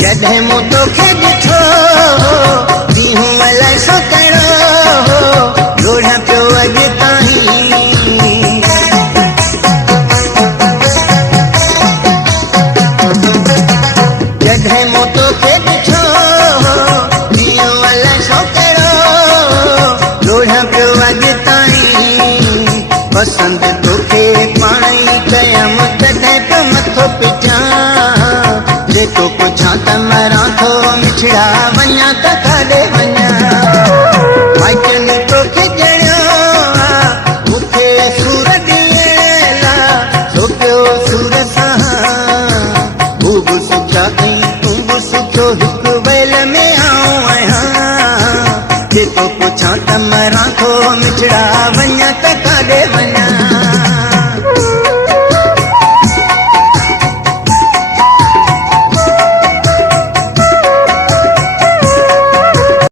जॾहिं मूं तोखे ॾिठो ॾींहं अलाए छो कहिड़ो ॻोल्हा पियो अॼु ताईं। जॾहिं मूं तोखे ॾिठो ॾींहं अलाए छो कहिड़ो ॻोल्हा पियो अॼु ताईं। पसंदि तोखे पाण ई कयमि तॾहिं पियो मथो पिटियां। जेको पुछां त मरां थो मिठड़ा वञा त काॾे वञा। माइटनि तोखे ॼणियो मूंखे सूर ॾियण लाइ छो पियो सूर सां। हू बि सुठा ऐं तूं बि सुठो हिकु वेल में आऊं आहियां। जेको पुछां त मरां थो मिठड़ा वञा त